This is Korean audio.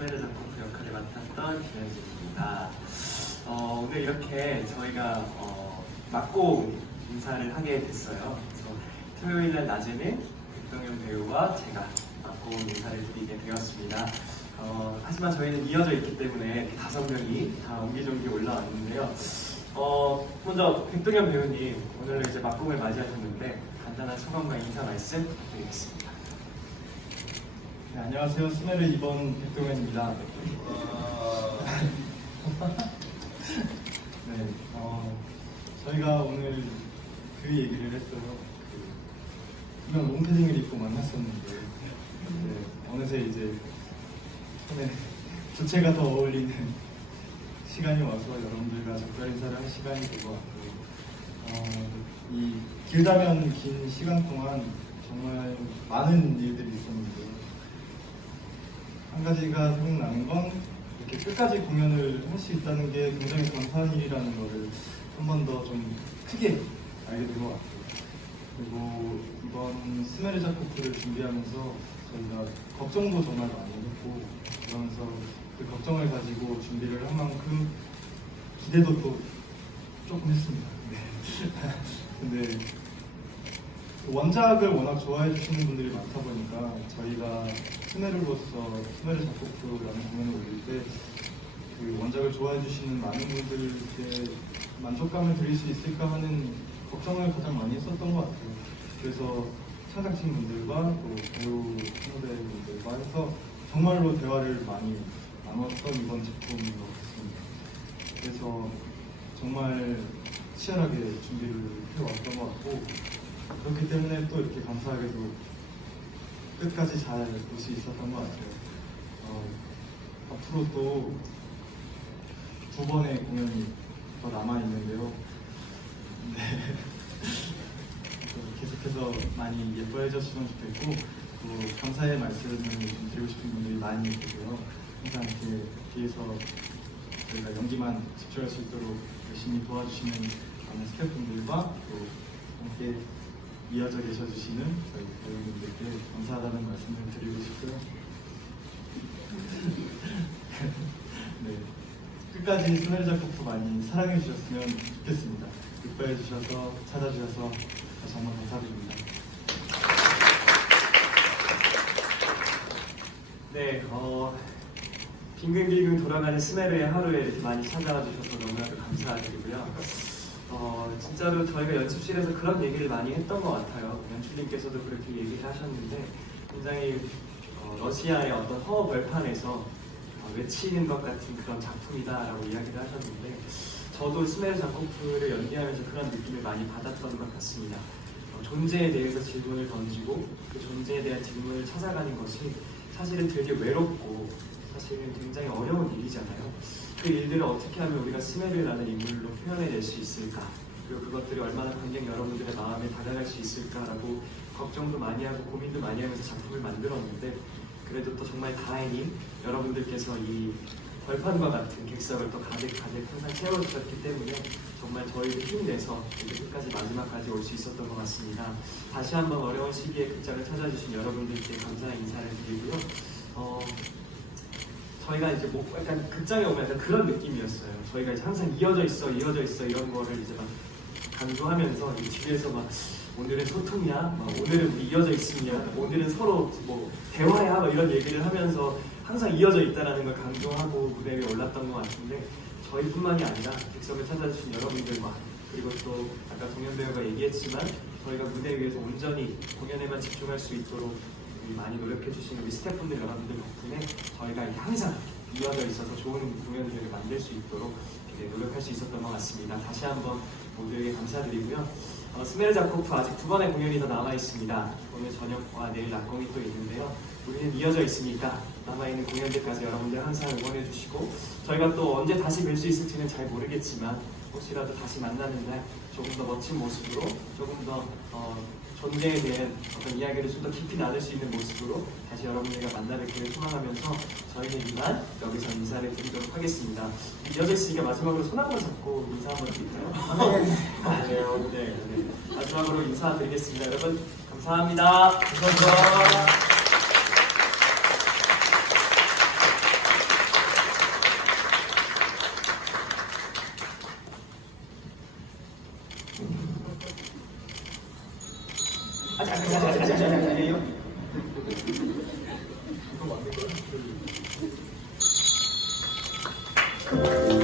스메르 작곡부 역할을 맡았던 김현진입니다. 어, 오늘 이렇게 저희가 어, 맞고 인사를 하게 됐어요. 토요일 날 낮에는 백동현 배우와 제가 맞고 인사를 드리게 되었습니다. 어, 하지만 저희는 이어져 있기 때문에 다섯 명이 다 옹기종기 올라왔는데요. 어, 먼저 백동현 배우님 오늘 이제 막공을 맞이하셨는데 간단한 소감과 인사 말씀 부탁드리겠습니다. 네, 안녕하세요. 스멜을 2번 백동현입니다. 네, 어, 저희가 오늘 그 얘기를 했어요. 그, 분명 롱패딩을 입고 만났었는데, 네, 어느새 이제 손에 부채가 더 어울리는 시간이 와서 여러분들과 적절 인사를 할 시간이 된것 같고, 어, 이 길다면 긴 시간 동안 정말 많은 일들이 있었는데, 한 가지가 생각나는 건 이렇게 끝까지 공연을 할 수 있다는 게 굉장히 감사한 일이라는 거를 한 번 더 좀 크게 알게 된 것 같아요. 그리고 이번 스메르 작곡부를 준비하면서 저희가 걱정도 정말 많이 했고 그러면서 그 걱정을 가지고 준비를 한 만큼 기대도 또 조금 했습니다. 네. 근데 그 원작을 워낙 좋아해 주시는 분들이 많다 보니까 저희가 스메르로서 스메르 작곡부라는 공연을 올릴 때 그 원작을 좋아해 주시는 많은 분들께 만족감을 드릴 수 있을까 하는 걱정을 가장 많이 했었던 것 같아요. 그래서 창작진 분들과 또 배우 선후배분들과 해서 정말로 대화를 많이 나눴던 이번 작품인 것 같습니다. 그래서 정말 치열하게 준비를 해왔던 것 같고 그렇기 때문에 또 이렇게 감사하게도 끝까지 잘 볼 수 있었던 것 같아요. 어, 앞으로 또 두 번의 공연이 더 남아 있는데요. 네. 또 계속해서 많이 예뻐해 주시면 좋겠고 또 감사의 말씀을 좀 드리고 싶은 분들이 많이 계세요. 항상 이렇게 뒤에서 저희가 연기만 집중할 수 있도록 열심히 도와주시는 많은 스태프분들과 또 함께 이어져 계셔주시는 저희 배우분들께 감사하다는 말씀을 드리고 싶고요. 네, 끝까지 스멜 작곡도 많이 사랑해 주셨으면 좋겠습니다. 기뻐해 주셔서 찾아주셔서 한번 감사드립니다. 네, 어, 빙글빙글 돌아가는 스메르의 하루에 많이 찾아와 주셔서 너무나도 감사드리고요. 어, 진짜로 저희가 연습실에서 그런 얘기를 많이 했던 것 같아요. 연출님께서도 그렇게 얘기를 하셨는데 굉장히 어, 러시아의 어떤 허허 벌판에서 어, 외치는 것 같은 그런 작품이다라고 이야기를 하셨는데 저도 스메르 작곡부를 연기하면서 그런 느낌을 많이 받았던 것 같습니다. 어, 존재에 대해서 질문을 던지고 그 존재에 대한 질문을 찾아가는 것이 사실은 되게 외롭고 사실은 굉장히 어려운 일이잖아요. 그 일들을 어떻게 하면 우리가 스메르라는 인물로 표현해낼 수 있을까? 그리고 그것들이 얼마나 관객 여러분들의 마음에 다가갈 수 있을까라고 걱정도 많이 하고 고민도 많이 하면서 작품을 만들었는데 그래도 또 정말 다행히 여러분들께서 이 벌판과 같은 객석을 또 가득 가득 항상 채워주셨기 때문에 정말 저희도 힘내서 이렇게 끝까지 마지막까지 올 수 있었던 것 같습니다. 다시 한번 어려운 시기에 극장을 찾아주신 여러분들께 감사의 인사를 드리고요. 어, 저희가 이제 뭐 약간 극장에 오면 약간 그런 느낌이었어요. 저희가 이제 항상 이어져 있어, 이어져 있어 이런 거를 이제 막 강조하면서 이 뒤에서 막 오늘은 소통이야, 막 오늘은 우리 이어져 있으냐, 오늘은 서로 뭐 대화야, 막 이런 얘기를 하면서 항상 이어져 있다라는 걸 강조하고 무대 위에 올랐던 것 같은데 저희뿐만이 아니라 객석을 찾아주신 여러분들과 그리고 또 아까 동현 배우가 얘기했지만 저희가 무대 위에서 온전히 공연에만 집중할 수 있도록 많이 노력해 주신 우리 스태프분들 여러분들 덕분에 저희가 항상 이어져 있어서 좋은 공연들을 만들 수 있도록 노력할 수 있었던 것 같습니다. 다시 한번 모두에게 감사드리고요. 어, 스메르 자코프 아직 두 번의 공연이 더 남아 있습니다. 오늘 저녁과 내일 낮 공이 또 있는데요. 우리는 이어져 있으니까 남아있는 공연들까지 여러분들 항상 응원해 주시고 저희가 또 언제 다시 뵐 수 있을지는 잘 모르겠지만 혹시라도 다시 만나는 날 조금 더 멋진 모습으로 조금 더 어, 존재에 대한 어떤 이야기를 좀 더 깊이 나눌 수 있는 모습으로 다시 여러분들과 만나뵙기를 소망하면서 저희는 이만 여기서 인사를 드리도록 하겠습니다. 이어져 있으니까 마지막으로 손 한번 잡고 인사 한번 드릴까요? 네, 네, 네. 마지막으로 인사드리겠습니다. 여러분 감사합니다. 감사합니다. 아자 아자 아자 아자 아자 아자 이런 그럼 안될 거야?